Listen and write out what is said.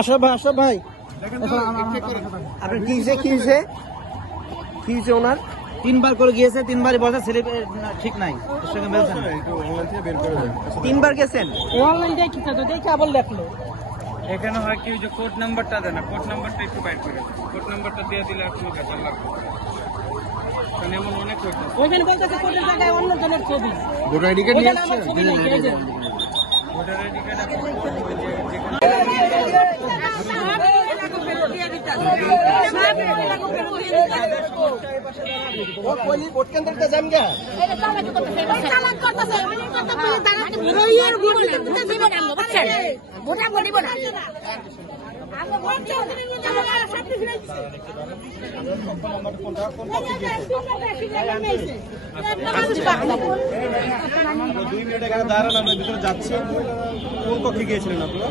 আশরাফ ভাই আপনার কি হয়েছে ওনার? 3 বার করে গিয়েছে, 3 বারই বলছে ছেলে ঠিক নাই, ওর সঙ্গে মেলছে না। 3 বার গেছেন অনলাইন দেখি তো দেখে আবার লেখলো। এখানে হয় কি, ওই যে কোড নাম্বারটা দেয় না, কোড নাম্বারটা একটু বাইট করে, কোড নাম্বারটা দিয়ে দিলে আর কোনো ব্যাপার লাগবে। কারণ এমন অনেক হইতো, ওইখানে বলতেছে কোটের জায়গায় অন্য জনের ছবি। ভোটার আইডি কার্ড নিয়ে আমার আসছেন? ছবি নাই, এই যে। ভোটার আইডি কার্ড ভোট কেন্দ্রটা যান গা। দুই মিনিট এখানে দাঁড়ান, আমরা ভিতরে যাচ্ছি। কোন পক্ষে গিয়েছিলেন আপনারা?